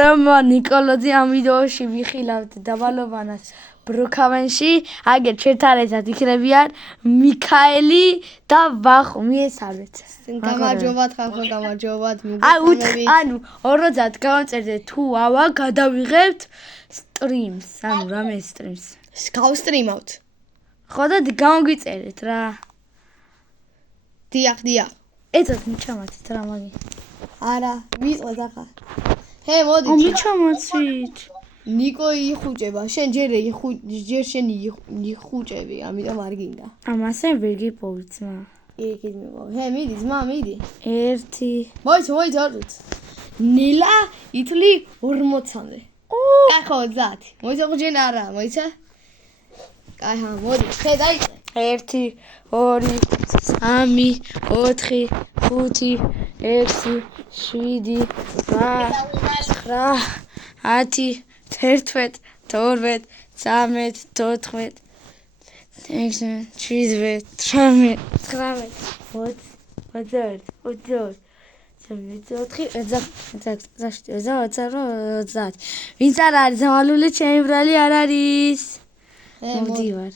რომ ნიკოლოზი ამ ვიდეოში ვიხილავთ დავალობანას ბრუქავენში, აგერ ჩერთარეზად იქნებიან მიქაელი და ვახო, მიესალმეთ. გამარჯობათ ხალხო, გამარჯობათ. ანუ ოროძად გავამწერდეთ თუ ავა გადავიღებთ სტრიმს, ანუ რამე სტრიმს. გავსტრიმავთ. ხო და გამოგიწერეთ რა. დიახ. ეცოთ მიჩამაცით რა მაგი. არა, ვიწყოთ ახლა. მოდი. მიჩამაცით. ნიკო იხუჭება, შენ ჯერ შენ იხუჭები, ამიტომ არ გინდა. ამასე ვერ გიპოვით ძმა. იქით მიყო. მიდი ძმა, მიდი. 1 მოიცა 2. ნილა ითვლი 40-მდე. ხო 30. მოიცა ხუჯენ არა, მოიცა? კაი, მოდი, დაიწყე. 1 2 3 4 5 6 7 8 9 10 11 12 13 14 16 17 18 19 20 21 22 ვინც არ არის ზამალული ჩემი ბრალი არ არის მოდივარ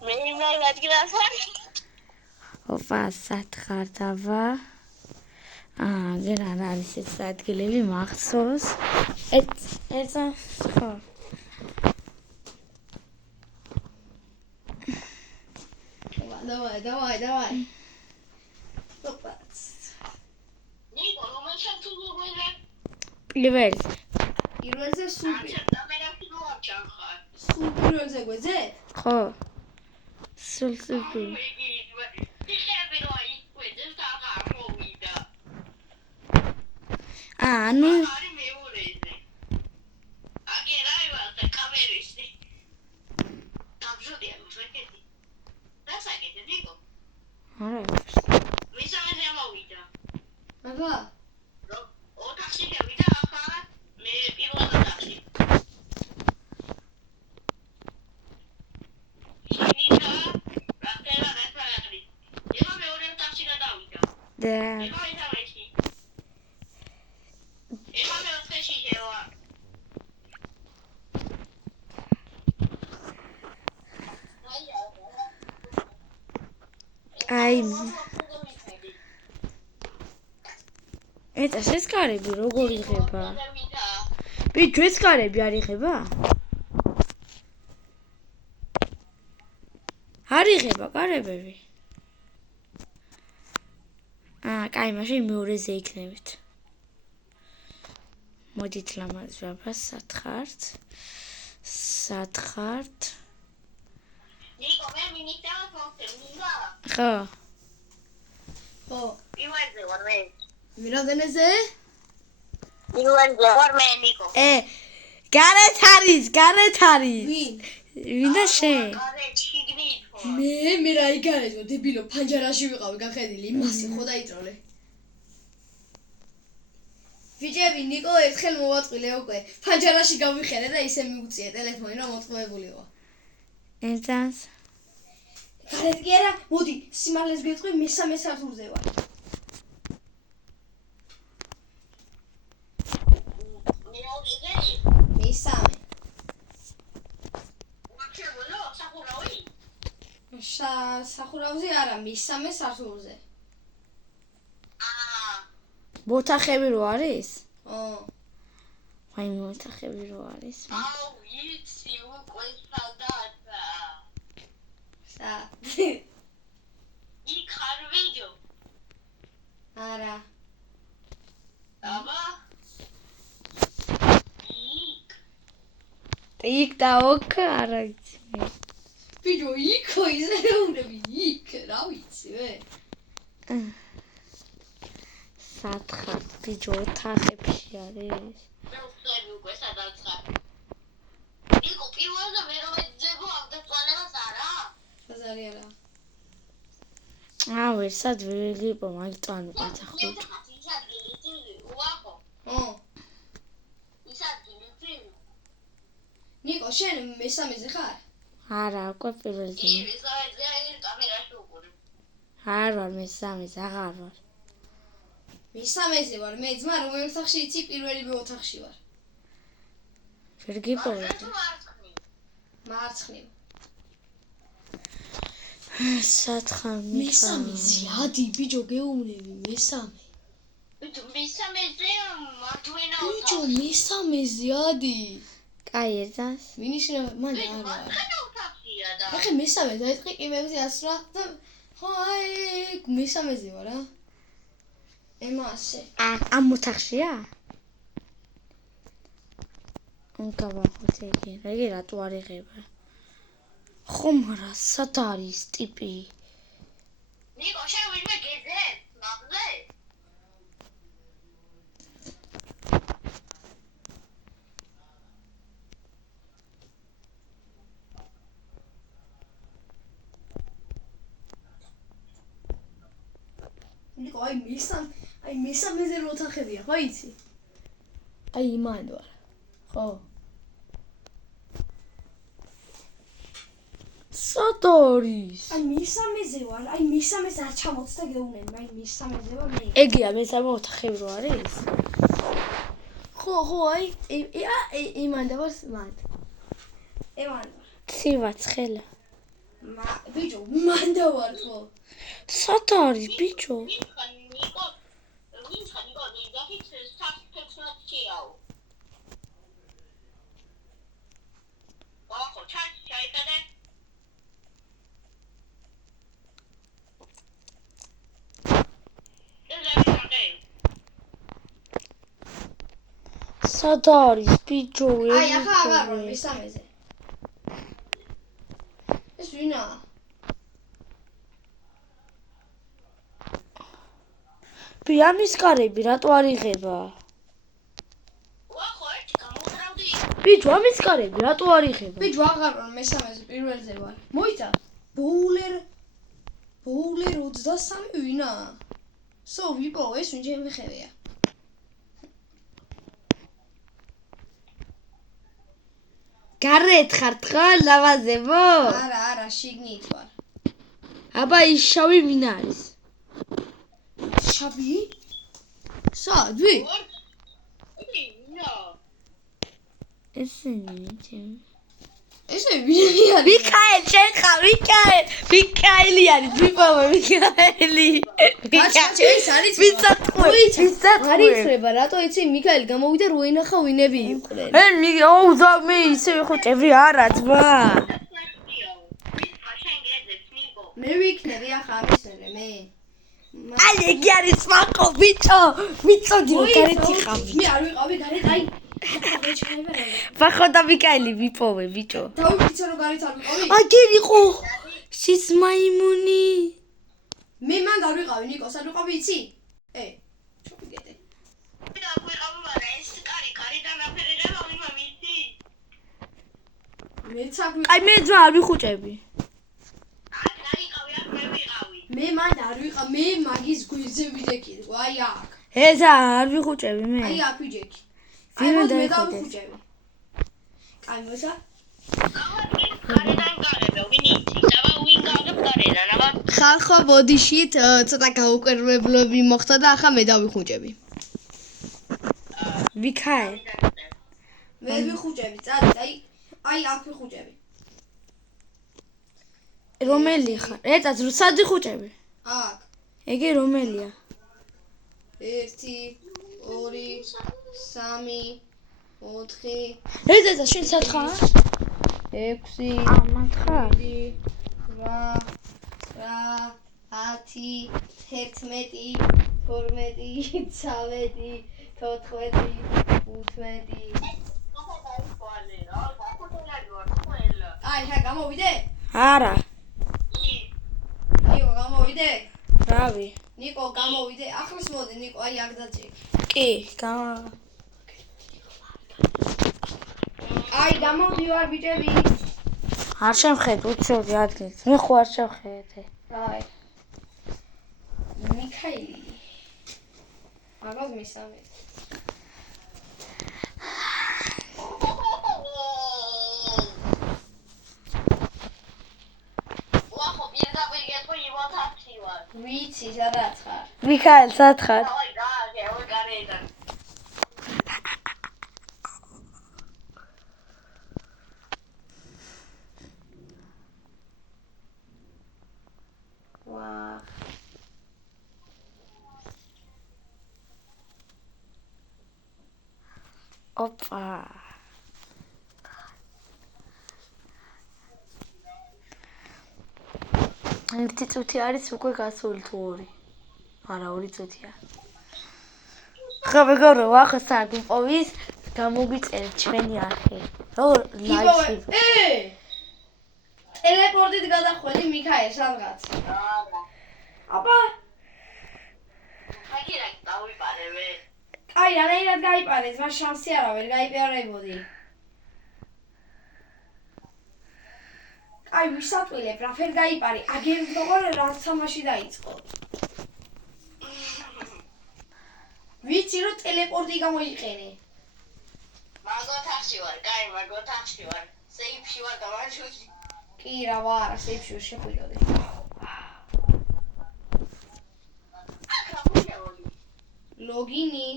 მე იმარ ადგილას ვარ. ოპა სათხარ დავა გერ არ არის ეს ადგილები მახსოვს ეცა ხო давай. ოპა ნიკო, რომელსაც თუ მოგვიძე? პირველზე სუპი. და მე რა ვიჩან ხარ? სულ პირველზე გვეძე? ხო სულ სულ ანუ აბა ოთახში გავიდა ახლა მე პირველ ოთახში ეცა ეს კარები როგორ იღება? ბიჭო ეს კარები არ იღება? არ იღება კარებები? კაი, მაშინ მეორეზე იქნებით. მოდით ლამაზ ვაბა სათხართ. ნიკო, მე მინიჭავ კონსერვია. ხო. პირველზე ვარ მე. მირადენეზე? პირველზე ვარ მე ნიკო. გარეთ არის. ვინ და შენ? გარეთ შიგნით ხო? მე რა იგარეთო, დებილო, ფანჯარაში ვიყავი გახედილი, იმასე ხო დაიტროლე. ბიჭები, ნიკო ერთხელ მოვაწყვილე უკვე. ფანჯარაში გავიხერე და ისე მიუწიე ტელეფონი, რომ მოწყობებულიყო. ეცას? გარეთ კი არა, მოდი, სიმაღლეს გეტყვი, მესამე სართულზე ვარ. მესამე. სახურავზე არა, მესამე სართულზე. მოთახები რო არის? აი მოთახები რო არის? იცი უკვე სადაა. იქ ხარ ვიდეო? არა. აბა? იქ და ოქ არა იცი მე. ბიჭო, იქო ისე უნდები, იქ, რა ვიცი მე. სათხარ ბიჭო ოთახებში არის. მე ვხდები უკვე სადაც ხარ. ნიკო, პირველზე მე რომ ეძებო ამ დაწვალებას არა? ბაზარი არა. ვერსად ვერ გიპო, მაგიტო ანუ კაცა ხუჭ. ნიკო, შენ მესამეზე ხარ? არა, უკვე პირველზე. მესამეზე კამერაში უყურებ. არ ვარ მესამეზე, აღარ ვარ. მესამეზე ვარ მე ძმა რომელ ოთახში იცი პირველივე ოთახში ვარ ვერ გიპოვე. მარცხნივ სათხარ მესამე ზიადი ბიჭო გეუბნები მესამე მესამეზე მათვენა ბიჭო მესამე ზიადი კაი ერთას. მინიშნება მან არა მათვენა ოთახია და ახლა მესამე დაიწყე კიბებზე ასრა და ხო აი მესამეზე ვარ რა ემასე ამ ოთახშია? უნკავახოთ ეგ რატო არ იღება? ხომ რა სად არის ტიპი? ნიკო შენ ვინმე გეძე? მაგზე? ნიკო აი მესამეზე რო ოთახებია ხო იცი? აი იმან ვარ ხო სად არის? აი მესამეზე ვარ აი მესამეზე არ ჩამოწდა გეუბნები აი მესამეზე ვარ მე ეგია მესამე ოთახი რო არის? ხო აი იმან და ვარ მან ემან ცივა ცხელა. ბიჭო მან და ვარ ხო სად არის ბიჭო? ნიკო ნიგახით საფექსნაციაო ვახო ჩაიტადე სად არის ბიჭო? აი ახლა აღარ ვარ მესამეზე ეს ვინა ამის კარები რატო არ იღება? ვახო ერთი გამოგრავდი ბიჭო ამის კარები რატო არ იღება? ბიჭო აღარ ვარ მესამეზე პირველზე ვარ მოიცა ბოულერ 23 ვინა სო ვიპოვე ეს ვინ ჩემი ხევია გარეთ ხარ ხო ლავაზებო? არა შიგნით ვარ აბა ის შავი ვინ არის? შაბი სადვი ესენი ჩემი ესე ვინი არის მიქაელ შენ ხარ მიქაელი არის ვიპოვე მიქაელი გაჩაჩე ეს არის არიცრება რატო იცი მიქაელი გამოვიდა რო ენახა ვინები იყვნენ მე ისე ხუჭები არა ძმა მე ვიქნები ახლა ამის მე აი ეგ არის მაკო ბიჭო მიწოდი რომ გარეთ იყავი მე არ ვიყავი გარეთ აი ვახო და მიქაელი ვიპოვე ბიჭო დავიქცე რომ გარეთ არ ვიყავი აგერ იყო შის მაიმუნი მე მან არ ვიყავი ნიკო სად ვიყავი იცი ჩოგიგეთე და ვიყავი მაგრამ ეს კარიდან აფერიღება ვინმე ვიცი მე ცაგვი აი მე ძმა არ ვიხუჭები მე მან არ ვიყავ მე მაგის გვერდზე ვიდექი აი აქ ეს არ ვიხუჭები მე აი აქ ვიჯექი ვინ მე დაიხუტეს? დავიხუჭები კაი მოსა გარედან გარება ვინ იცი და ვინ გაგებ გარედან აბა ხალხო ბოდიშით ცოტა გაუკვირვებლები მოხდა და ახლა მე დავიხუჭები მიქაელ მე ვიხუჭები წადით აი აქ ვიხუჭები რომელი ხარ? ერთად სად ვიხუჭები? აქ ეგე რომელია? 1 2 3 4 ეს შენ სად ხარ? 6 ამათ ხარ? 8 11 12 13 14 აი ხა გამოვიდე? არა ნიკო გამოვიდე? რავი ნიკო გამოვიდე? ახლოს მოდი ნიკო აი აქ დაჭი კი აი გამოვდივარ ბიჭები არ შემხედ უცოდი ადგილს მე ხო არ შემხედე აი მიქაელი მაგას მისამე ვახო პირდაპირ გეტყვი იმოთახში ვარ ვიცი სადაც ხარ მიქაელ სად ხარ? აი გარ ოპა. ერთი წუთი არის უკვე გასული თუ ორი. არა, 2 წუთია. ხო, მეგობრო, ახლა საგუპოვის გამოგიწერეთ ჩვენი არხი. რო ლაივში. ტელეპორტით გადახვედი მიქაელს რაღაც. აბა, მაგერაკ დავიპარე მე. აი, რანაირად გაიპარეს, მას შანსი არა ვერ გაიპარებოდი. აი, ვისაწვილებ, რა ფერ გაიპარე, აგერ როგორ რაც თამაში დაიწყო. ვიცი რომ ტელეპორტი გამოიყენე. მაგოთახში ვარ, კაი, მაგოთახში ვარ. სეიფში ვარ გამარჯვებული. კი რა ვარ, სეიფში შეხვიდოდი. აქ რა მოიაოდი? ლოგინი.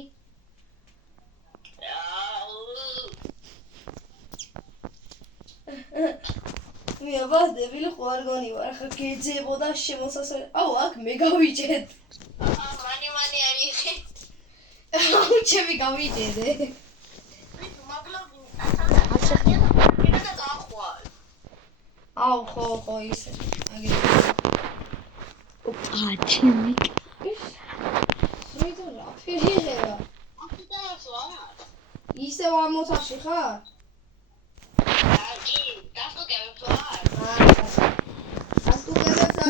მე აბადები ხوار გონი ვარ, ხა გეძებოდა შემოსასწორე. აუ, აქ მე გავიჭედ. მანი არის. აუ, ჩემი გავიჭედე. აუ, ხო, ისე. აგერ. ოპა, ჩემი. სროიტო რა ფერიღება. ისე ვარ მოთაში ხარ?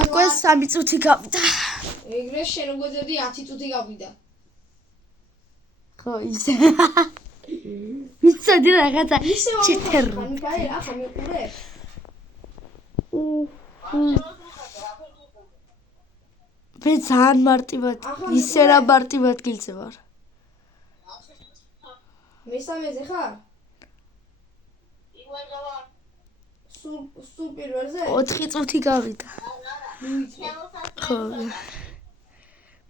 უკვე 3 წუთი გავიდა. ეგრე შენ უგვეძებდი 10 წუთი გავიდა. ხო, ისე. ვიცოდი რაღაცა ისე ვარ ჩეთერ. მოთაში, კაი, ახლა მიყურე. მე ძალიან მარტივად, ისე რა მარტივად გილზე ვარ. მესამეზე ხარ? სულ პირველზე? 4 წუთი გავიდა. ხო.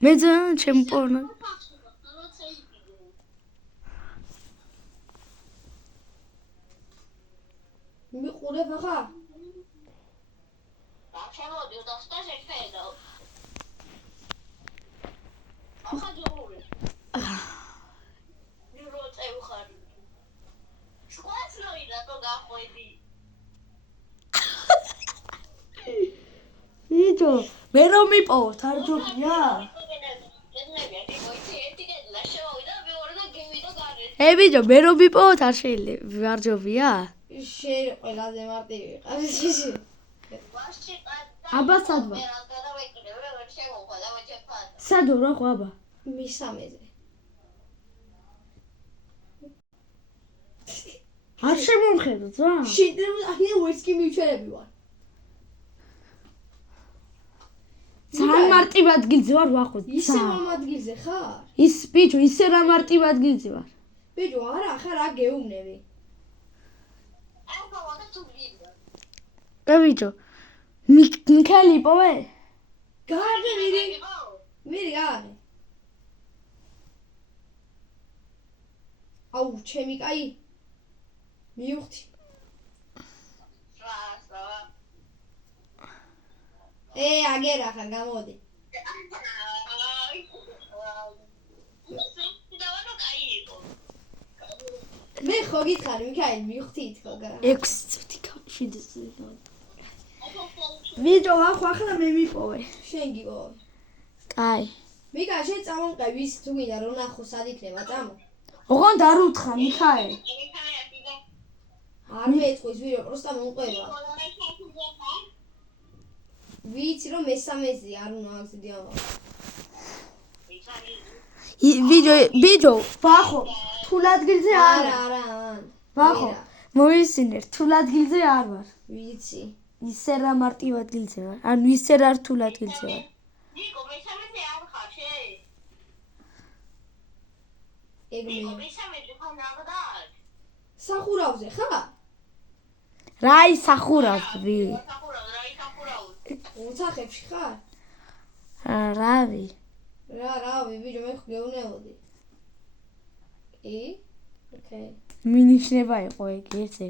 მე ძალიან ჩემპიონი. მიყურებ ახლა? შემოდი, უძახსტა შეხედავ. ახლა ჯოური. ნირო წევხარ. შუაც როი რატო გახვედი? იდო, მე რომ მიპოვოთ, არ ჯობია? ბიჭო, მე რომ მიპოვოთ, არ შეიძლება, არ ჯობია? შენ ყველაზე მარტივი ვიყავ ისე. აბა სადვა? სადო რა ხო აბა? მესამეზე. არ შემომხედო, ძა? შეიძლება აქედან ვერც კი მივჩერები ვარ. ძალიან მარტივ ადგილზე ვარ ვახო. ისე ამ ადგილზე ხარ? ის ბიჭო, ისე რა მარტივ ადგილზე ვარ. ბიჭო, არა, ხარ რა გეუბნები. ბიჭო, მიქაელი იპოვე? გაარგე მიდი. მიდი გაარგე. აუ, ჩემი კაი. მივხვდი. აგერ ახლა გამოდი. მე ხო გითხარი, მიქაელი, მივხვდი თქო გა. 6 წუთი გავშვიდი. ბიჭო, ახლა მე მიპოვე. შენ გიპოვე. კაი. მიკა, შენ წამომყე, ვის თუ გინდა რომ ნახო სად იქნება, წამო. ოღონდ არ უთხრა, მიქაელი. არ მეწყვის ვირო, პროსტა მომყვება. ვიცი რომ მესამეზე არ უნდა აქ დიავა. ბიჭო, ვახო, თულ ადგილზე არ ვარ. არა. ვახო, მოისინერ, თულ ადგილზე არ ვარ. ვიცი. ისე რა მარტივ ადგილზე ვარ. ანუ ისე რა რთულ ადგილზე ვარ. ნიკო, მესამეზე არ ხარ, შე? ეგ მე. მესამეზე ხარ ნაბადად? სახურავზე ხარ? რა ისახურავდი? უცახებში ხარ? რავი. რავი, ბიჭო, მე ხო გეუნებოდი. კი? ოკეი. მინიშნება იყო ეგ ერთ-ერთი.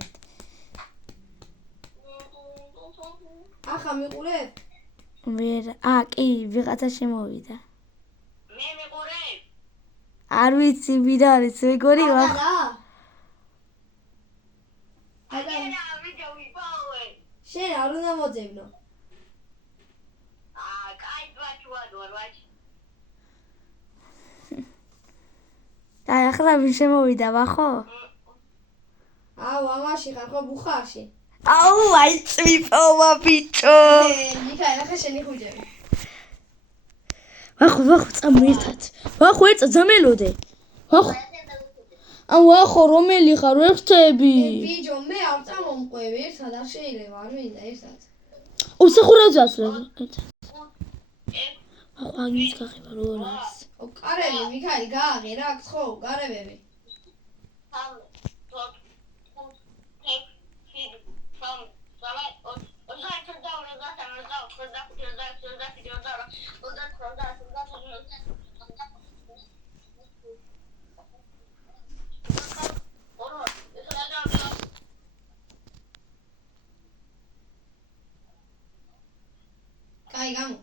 ახლა მიყურებ? კი, ვიღაცა შემოვიდა. მე მიყურებ? არ ვიცი, ვინ არის, მეგორი ვახ. შენ არ უნდა მოძებნო. კაი ბაჭუად ვარ ბაჭი. აი ახლა ვინ შემოვიდა ვახო? აუ ამაში ხარ ხო ბუხარში. აუ აი წვიფოვა ბიჭო. მიქაელ ახლა შენი ხუჭები. ვახო წამ ერთად. ვახო ეცა ძამელოდე. ვახო აუ ვახო რომელი ხარ ვერ ხვდები? ბიჭო მე არ წამომყვევი ერთად არ შეიძლება არ მინდა ერთად. უსახურავზე ასვლა. ვახო აგის გახება როგორ არის? კარები მიქაელი გააღე რა აქვს ხო კარებები. კაი გამო.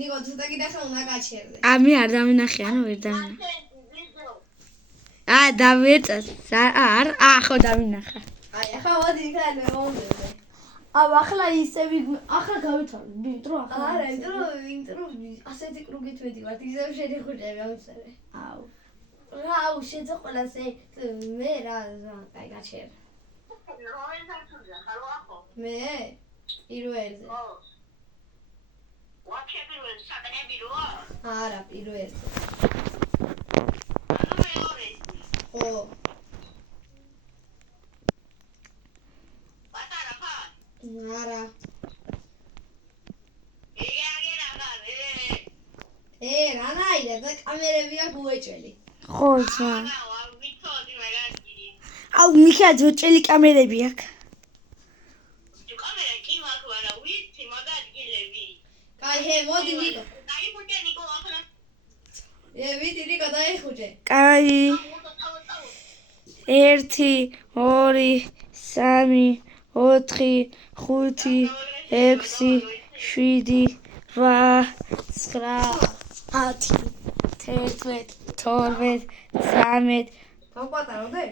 ნიკო ცოტა კიდახა უნდა გაჩერდე. ამი არ დამინახე ანუ ვერ დამინახე. დავეწას. ხო დამინახა. აი ახლა მოდი მიქაელი მე მომდე. აუ ახლა ისე ახლა გავითვალე ვინტრო ახლა. არა ვინტრო ასეთი კრუგით მეტი ვარ ისევ შენი ხუჭები ამსარე. აუ რაუ შეძე ყველასე მე რა კაი გაჩერ. მე პირველზე. ვაფშე პირველზე საკანები როა? არა პირველზე. ანუ მეორეზე. ხო. პატარა ხარ? არა. რანაირად და კამერები აქვს უეჭველი. ხო ძმა. აუ მიხა ძოჭელი კამერები აქვს. კამერა კი მაქვს არა ვიცი მაგადგილები. კაი ჰე მოდი ნიკო. დაიხუჭე ნიკო ახლა. ვიდი ნიკო დაიხუჭე. კაი 1 2 3 4 5 6 7 8 9 10 11 12 დავყატაროდე?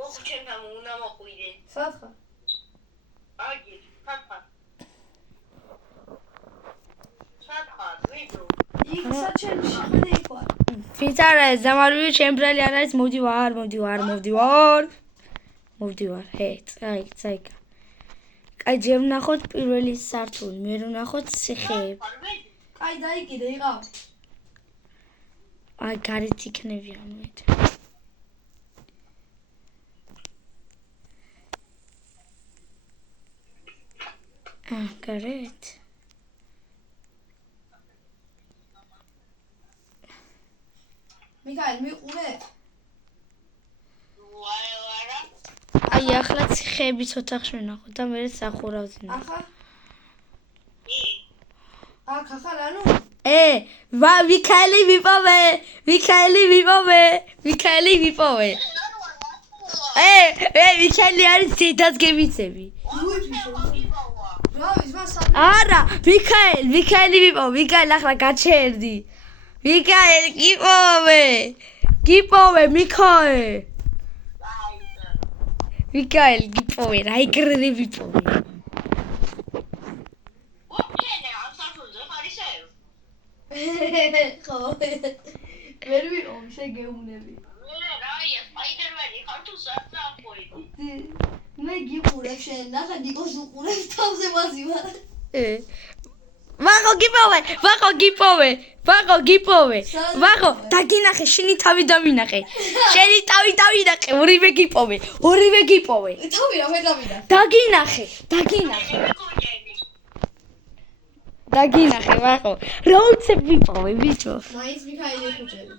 ვოხჩენთან უნდა მოყვიდე. სად ხარ? აგი, ხარ. ხარ, ვიდრო. იქ საჩემ შეხედე იქ ვარ. ფიცარა ზამარვი ჩემბრალი არ არის მოდი ვარ. ჰე წაიკა. კაი ჯერ ვნახოთ პირველი სართული, მე ვნახოთ ციხეები. კაი დაიკიდე იღავ. აი გარეთ იქნებიან მე. გარეთ. მიქაელ მიყურე? ვარა. აი ახლა ციხეების ოთახში ვნახოთ და მე სახურავზე ვნახოთ. ახლა? აქ ახლა ანუ? მიქაელი ვიპოვე. მიქაელი არის დედას გემიცები. არა, მიქაელი ვიპოვე. მიქაელი ახლა გაჩერდი. მიქაელი გიპოვე მიქაელი. მიქაელი გიპოვე, რა იგრე ვიპოვე. ხო. ვერ ვიყო შეგეუნები. რაია, სპაიდერმენი ხარ თუ საფრაფოი. მე გიყურებ შენ, ნახე ნიკოს უყურებ თავზე მაზივარ. ვახო გიპოვე. ვახო, დაგინახე, შენი თავი დავინახე. ორივე გიპოვე. თავი რა ვერ დავიდა. დაგინახე. ვახო. რა უცებ ვიპოვე, ბიჭო. მაინც მიქაელი ხუჭები.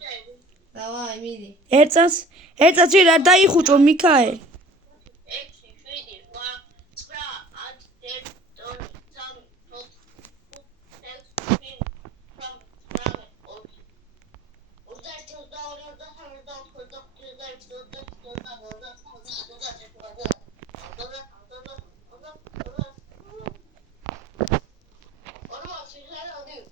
დავაი, მიდი. ერთს ვინ არ დაიხუჭო, მიქაელ. 9 10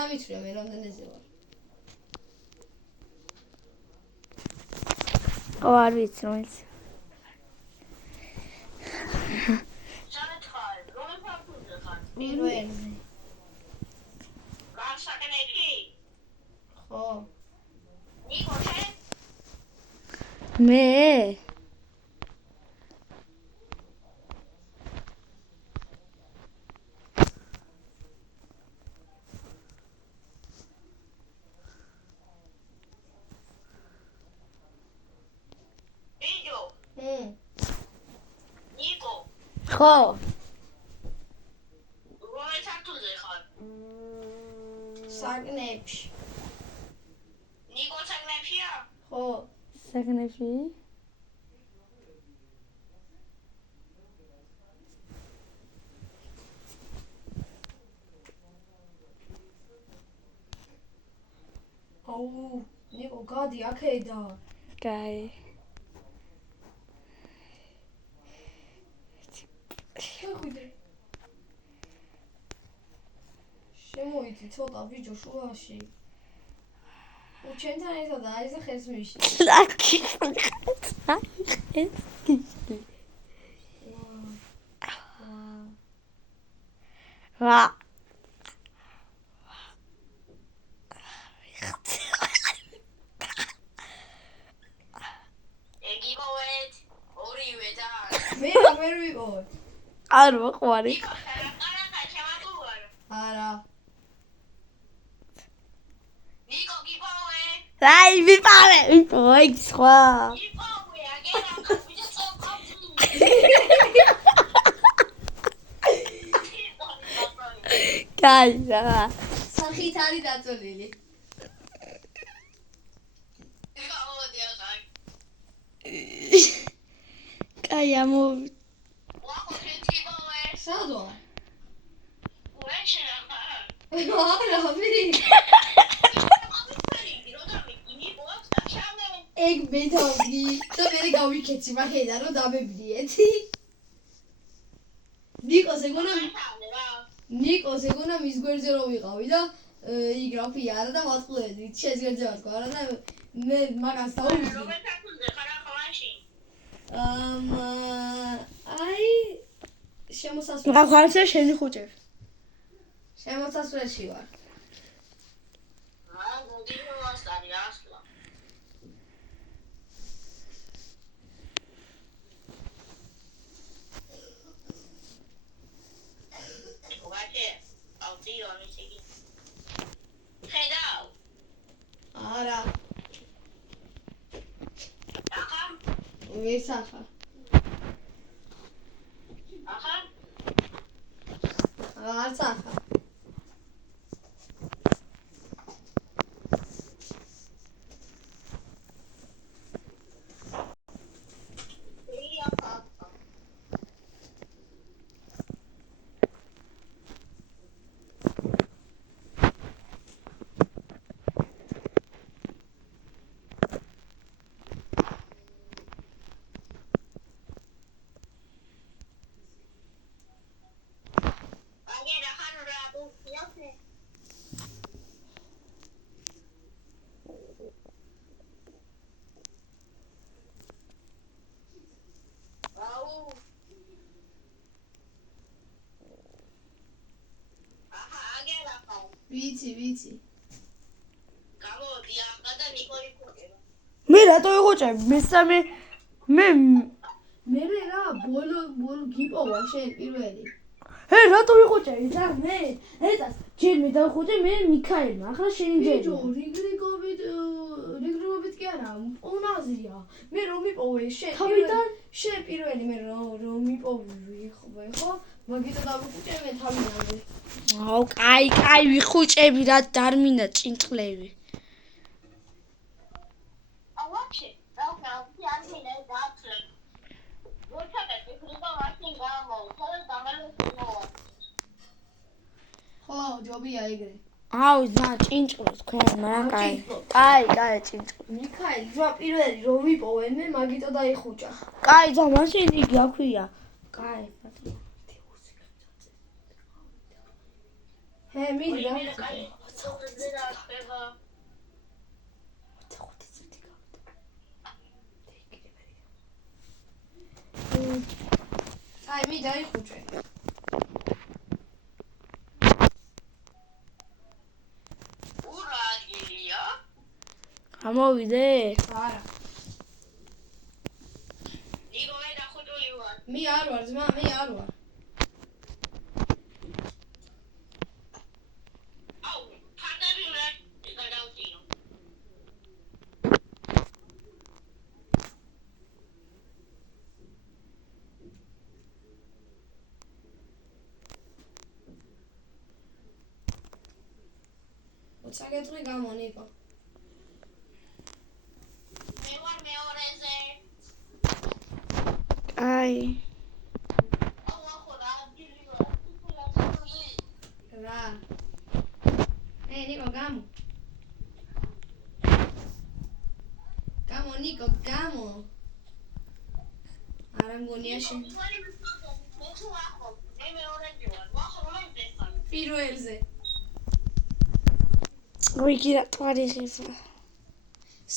დამიცვია მე რამდენზე ვარ. არ ვიცი რომელიც. სანეთ ხარ, რომელ ფართულზე ხარ? პირველზე. განსაკენეთი? ხო. ნიკო, შენ? მე ვიდეო, ნიკო, ხო რომელ ფართულზე ხარ? საგნებში. ნიკო საგნებშია? ხო. საგნებში აუ, ნიკო, გადი აქედა. კაი შეხვიდე. შემოიდი ცოტა ბიჭო შუაში. ჩვენთან ერთად არის და ხელს მიშლის. ვა ეგი მოვეთ, ორივე და მე რა ვერ ვიყო. არ მოყვარი ნიკო, სარაკარაკა შემაგუვარ. არა. ნიკო, გიპოვე. აი ვიპარე ვიპოვე სხვა გიპოვე, აგერა, ვიდეო წავყავდი. კაი რა სახით არის დაწოლილი. გამოდი ახლა. კაი ამო ვახო, შენ გიპოვე. სად ვარ? ვენ შენახა. არა, ვი. ეგ მეთოდი და მე გავიქეცი მაგედა რომ დამებლიეთ. ნიკოს ეგონა მის გვერდზე რომ ვიყავი და იქ რაფი არა და მატყუებდი. შეზღერზე ვარ არა და მე მაგას დავუძვი. აი შემოსასვლელი. რა ხარცე შენი ხუჭები შემოსასვლელში ვარ. არა. ვესახა. არც ახა. ვიცი. გამოდი ახლა და ნიკო იქნება. მე რატო ვიხუჭები მესამე მე მე რა ბოლო გიპოვა შენ პირველი. რატო ვიხუჭები და მე ეტას ჯერ მე დავხუჭე მე მიქაელმა ახლა შენი ბიჭო, ჯერი რიგრიგობით კი არა, პონაზია. მე რომ მიპოვე შენ თავიდან? შენ პირველი მე რომ მიპოვე ხო? მაგიტო დავხუჭე მე თავიდანვე. აუ კაი ვიხუჭები რა დარმინა ჭინჭლები Вообще, я не знаю. Вот это ты придумал гамму, то замерзло. ხო, ჯობია ეგრე. აუ ზა ჭინჭლებს თქვენ მაგრამ კაი ჭინჭლი მიქაელი, ჯვა პირველი რომ ვიპოვე მე მაგიტო დაიხუჭა. კაი ზა მაშინ იგი აქვია კაი მიდი რა. ხოზე რა ხდება? აი მე დაიხუჭე. ურა ადგილია? გამოვიდე? არა. ნიკო მე დახუჭული ვარ. მე არ ვარ ძმა, მე არ ვარ. აუ, ფანტები რა გადავწინო. უცაგეთრი გამო ნიკო. მე ვარ მეორეზე. აი, აუ, ახლა რა ადგილი ვარ? თვითონ რა. ნიკო გამო. გამო ნიკო, გამო. არა მგონია შენ მე თუ ახლა მე მეორეზე ვარ. ახლა რა მიდესან? პირველზე. ვიგი რა თვარიღება.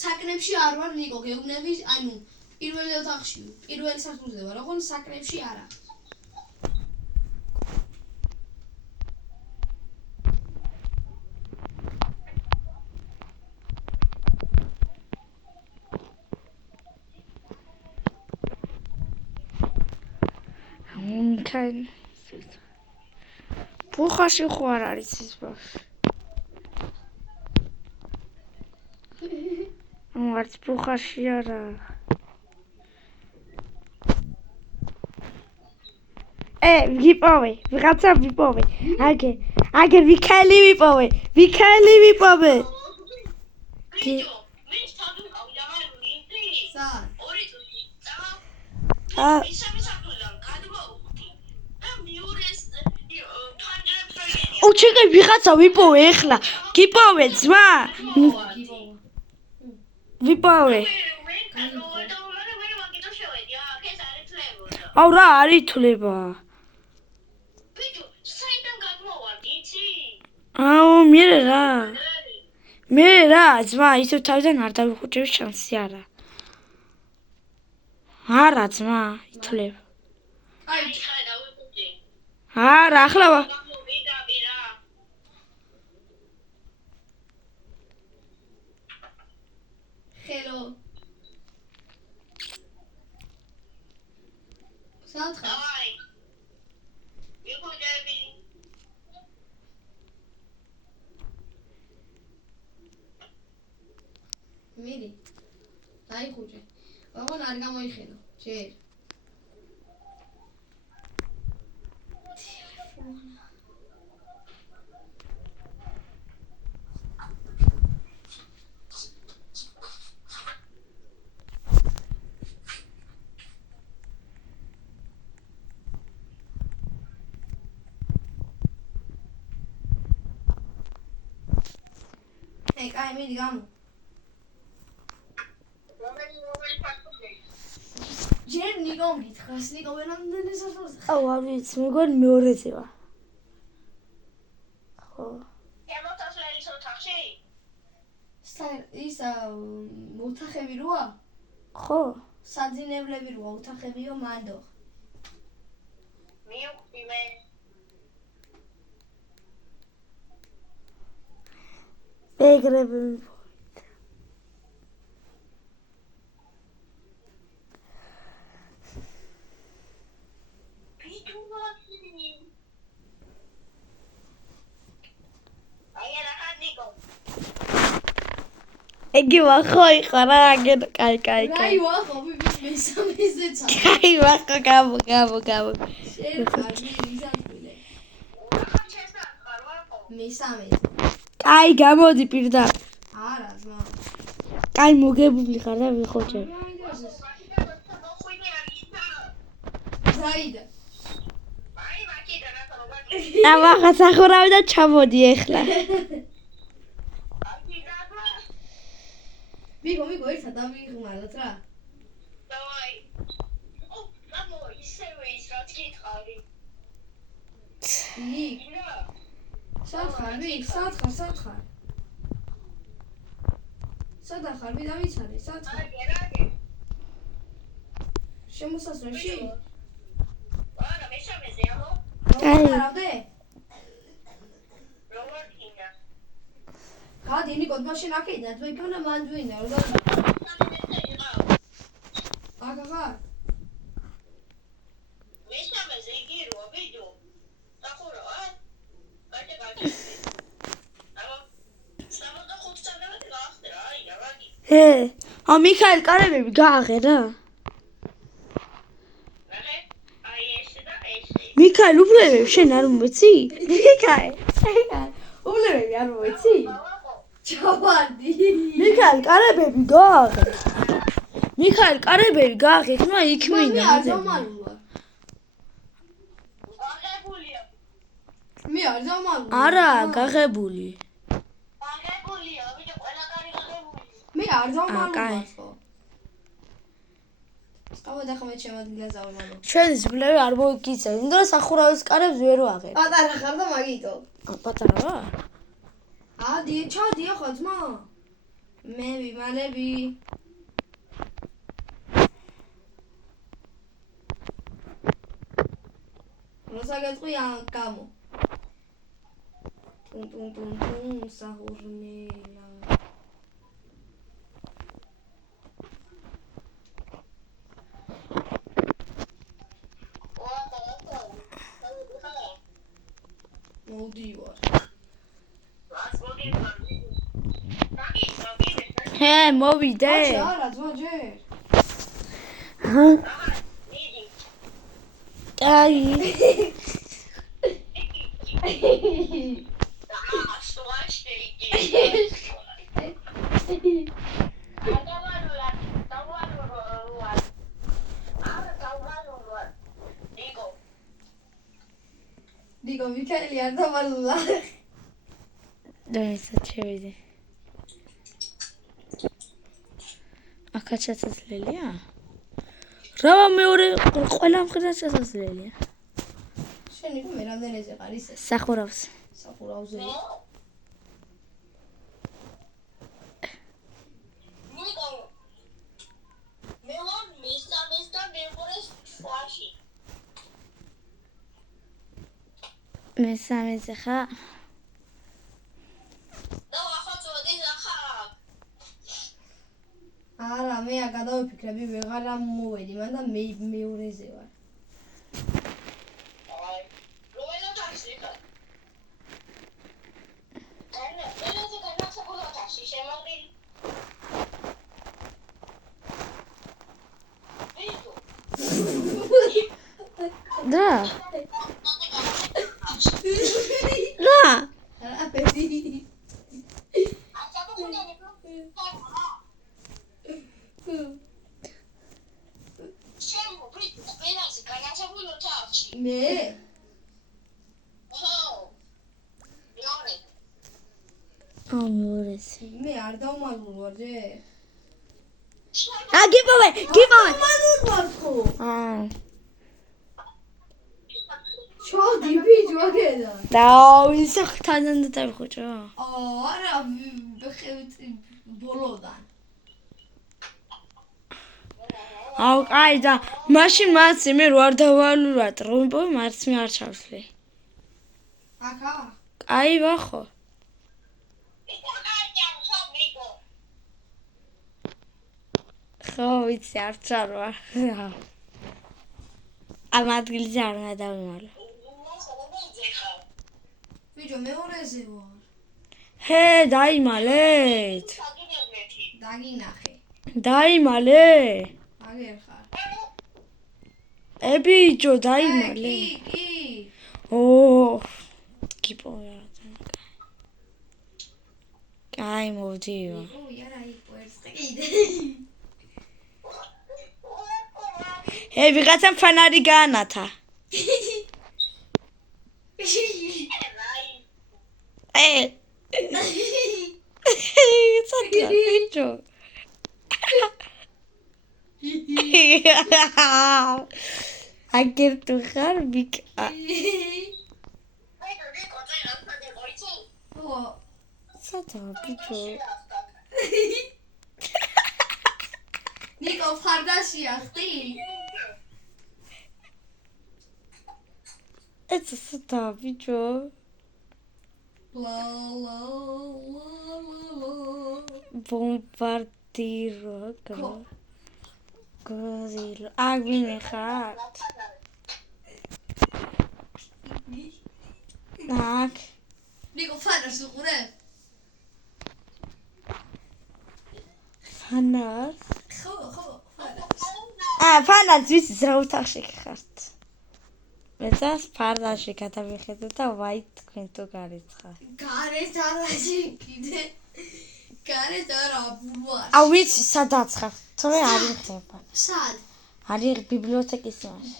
საკნებში არ ვარ ნიკო, გეუბნები, ანუ პირველ ოთახში, პირველ სართულზე ვარ, ოღონდ საკნებში არა. მქენ. ბუხაში ხო არ არის ის ბავშვი? მარც ბუხაში არა. ვიპოვე, ვიღაცა ვიპოვე. აგერ ვიქალი ვიპოვე. ბიჭო, მე ჩადუყავ ჯამალური ისი. სად? ორი წუთი. წავა. აა, მისამი საფულან გადმოვუხდი. და მეორეს ფანჯრებს როიგენია. უჩეკე ვიღაცა ვიპოვე ეხლა. გიპოვე ძმა. ვიპოვე. მე გადმოვედა უმალე მე მაგიტო შევედი. ეს არის თლებოდა. აუ რა არის თლება? ბიჭო, საიდან გადმოვარდი, იცი? აუ, მე რა, ძმა, ისევ თავიდან არ დავიხუჭების შანსი არა. არა, ძმა, ითვლებ. აი, ხა დავიხუჭე. არა, ახლა გამოვიდაბი რა. ხელო. სად ხარ? დავაი. ვიხუჭები. მიდი. დაიხუჭე. ოღონ არ გამოიხედო. ჯერ. კაი, მიდი გამო. რომელი ფაქტია? ჯერ ნიკომ გითხრას, ნიკო ვერამდენი სართულზე. აუ, არ ვიცი, მეგონი მეორეზე ვარ. ხო. ემოთასლელის ოთახში? ისა ოთახები როა? ხო. საძინებლები როა, ოთახებიო მანდო. მივხვდი მე. ეგრევე ეგი ვახო იყო რა, აგერ კაი. რაი ვახო, მესამეზე ცა. კაი ვახო, გამო. შენ ხარ მისაწვილე. მესამეზე. კაი, გამოდი პირდაპირ. არა, ძმა. კაი, მოგებული ხარ და ვიხოჭებ. ზაიდა. ამახა სახურავი და ჩამოდი ეხლა. მიგო, ერთად დამიღმალოთ რა. დავაი. მამო, ისევე ის რაც გითხარი. იქ. სათხარ სადახარ მე დავიცადე სათხარ შემოსასვლელში არა მესამეზე ამო გავარავდე როგორ იქნა გადი ნიკო მაშინ აქედან თუ იქნა მან ძვინა რომ აგაღა მესამეზე იგირო ვიდეო დახურა კაჭე ამო 65 წამები გაახდა აი რაგი ა მიქაელ კარებები გააღე რა მიქაელ უბლებები შენ არ მომეცი? მიქაელ უბლებები არ მომეცი? ჩავარდი მიქაელ კარებები გააღე მიქაელ კარებები გააღე ხმა იქ მე მინდა არ დამალულა გაღებულია მე არ დამალულა არა გაღებული გაღებულია ვიდეო ყველა კარი გაღებული მე არ კაი. დამალულა ხო სკავა დახმეთ შემოადგილე ზავმალო ჩვენი ძმლები არ მოიგიცე იმ დროს სახურავის კარებს ვერ ვაღე პატარა ხარ და მაგიტო პატარა ვარ ადი ჩადი ახლა ძმა მე ვიმალები როსაგეთყვი გამო ტუნ საჰურნელა მოდივარ ჰე მოვიდე არა ძმა ჯერ აი დიგო მიქაელი არ დამალულა დაისაც შევიდე აქაც შესაძლებელია რა მეორე ყველა მხრიდან შესაძლებელია შენ იყო მე რამდენეზე ყარ ისე სახურავს სახურავზე მე ვარ მესამეს და მეხუთეს შუაში მესამეზე ხა და ახლა წოდი ახლა არა მე გადავიფიქრები ვეღარ მოვედი მან და მე მეორეზე ვარ აი როელა ტაქსი ხარ ანა ელოზე განახსებულა ტაქსი შემოდი და რა რა პედი მე ამორესი მე არ დავმალულვარ ჯე გიპოვე მალულვარ ხო აა ჩოდი ბიჭო აქედან დავისახ თანან და ხუჭო არა ბოლოდან აუ კაი და მაშინ მას მე რო არ დავალულა ტრომბო მარც მე არ ჩავსლი აკა კაი ვახო ხო ვიცი არ ჩარვა ამ ადგილზე არ გადავიმალო ბიჭო მეორეზე ვარ ჰე დაიმალეთ დაგინახე დაიმალე აგერ ხარ ბიჭო დაიმალე კი ო გიპოვე კაი მოვდიო ოი არა იყო ერთხელი ვიღაცამ ფანარი გაანათა ცოტა ბიჭო აგერ თუ ხარ ბიკა სადაა ბიჭო? ნიკო ფარდაშია ხდი? ეს სადაა ბიჭო? ლა ლა ლა ლა. ბომბარდირო გოზილო. აგვინე ხარ? აქ. ნიკო ფანას უყურებ? ფანას? ხო, ფანას. ფანას ვიცი რა ოთახში ხართ. მეცას ფარდაში გადავიხედო და ვაი თქვენ თუ გარიცხარ. გარეთ არაში კიდე. გარეთ არა ბულვარში. აუ ვიცი სადაც ხარ. თორე არ იხება. სად? არის ბიბლიოთეკის იმაში.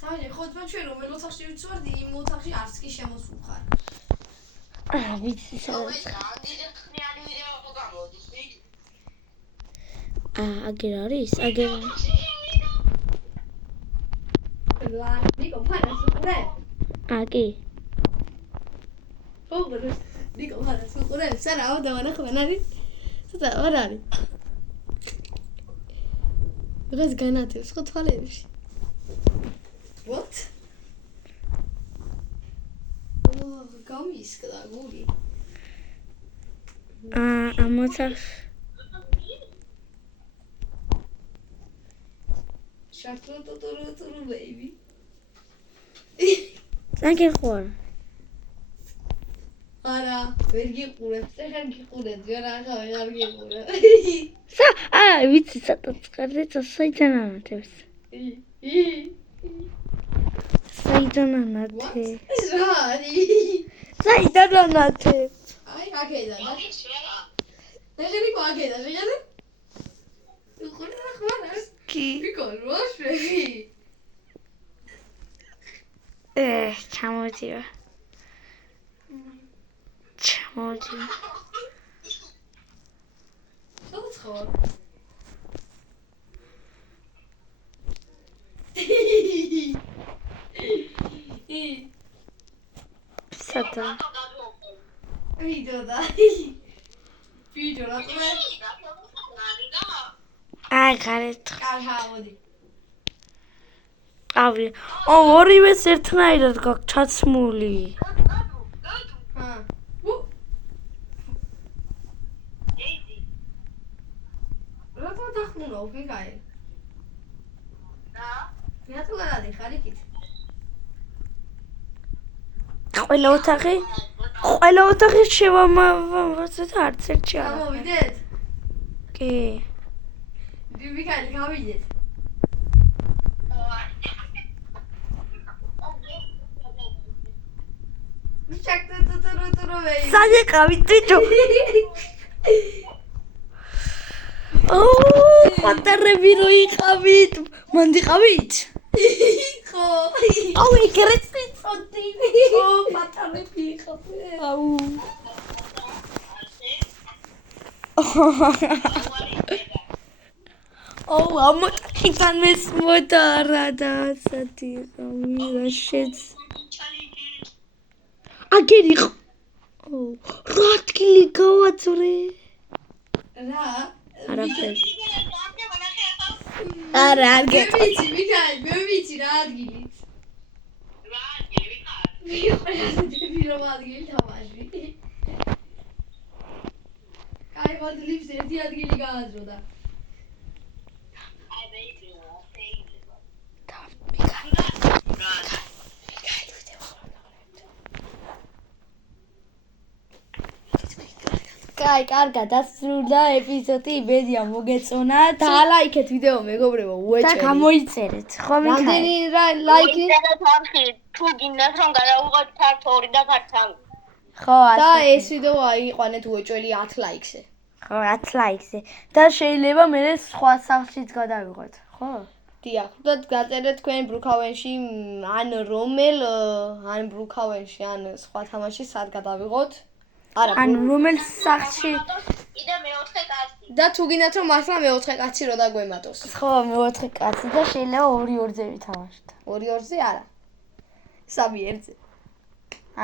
თავი ხოთმა ჩვენ რომელ ოთახში ვიცვარდი, იმ ოთახში არც კი შემოსულ ხარ. ვიცი სადაც. აგერ არის? აგერ. ნიკო ფანას უყურებ? კი. უყურებ? ნიკო ფანას უყურებ? სარა დავანახო არ არის? სადა არ არის? დღეს განათებს ხო თვალებში? What? გამისკდა გული. ამოთახ შარტუტუტურუტურუ baby. აგერ ხوار. არა, ვერ გიყურებ, ეხლა გიყურებ, ვერაღა ვეღარ გიყურებ. ვიცი სადაც ხარ, საიდან ანათებს. საიდან ანათებს? რა არის? საიდან ანათებს? აი, აქედან. ნეგრიკო აქედან, შეგეძლო? უყურე რა ხარ? კი. ნიკო, რა შველი? ჩამოდივა. სადაც ხარ? სადა? ვიდეო და ვიდეო რა ყურე? გარეთ. კარგა, მოდი. ყავი. ორივეს ერთნაირად გაქვს ჩაცმული. რატო დახმულა უკიგაი? რატო გადადიხარ იქით? ყველა ოთახი შევამავაზე და არც ერთში არა. გამოვიდეთ? კი. მიქაელი გავიდეთ. შარტუტუტურუტურუ baby. საგეყავით ბიჭო. პატარები რო იყავით, მანდიყავით? ხო. აუ ეგრეც წოდი. პატარები იყავით. ამოთხიდან მესმოდა რა და ასეთი რა შეც. აგერ იყო. რა ადგილი გავაწვრე. რა? არაფერი. არა, არ გეტყვი. ვიცი, მიქაელი, მე ვიცი რა ადგილით. რა ადგილი ვიყარ? ვიყარ დებირო ადგილი თამაში. კაი, მოდლიფს ერთი ადგილი გააძროდა. აი ბეიბიო, ბეიბიო. კაი, კარგად დასრულდა ეპიზოდი, იმედია მოგეწონა და ლაიქეთ ვიდეო მეგობრებო, უეჭველი. და გამოიწერეთ, ხო მიქაელი? რამდენი ლაიქი? თუ გინდათ რომ გადავიღოთ part 2 და part 3. ხო, და ასე. ეს ვიდეო აიყვანეთ უეჭველი 10 ლაიქზე. ხო, 10 ლაიქზე. და შეიძლება მე სხვა სახლშიც გადავიღოთ, ხო? დიახ, და გაწერეთ თქვენ ბრუკავენში ან რომელ ან ბრუკავენში ან სხვა თამაში სად გადავიღოთ? არა, ან რომელ სახლში კიდე მეოთხე კაცი. და თუ გინდათ რომ მართლა მეოთხე კაცი რო დაგვემატოს. ხო, მეოთხე კაცი და შეიძლება 2-2-ზე ვითამაშოთ. 2-2-ზე არა. 3-1-ზე.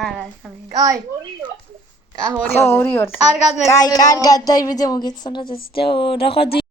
არა, სამი. კაი. 2-2. კა 2-2. ხო, 2-2. კარგად მე. კაი, კარგად და იმედია მოგეცნოთ ეს ვიდეო. ნახვამდის.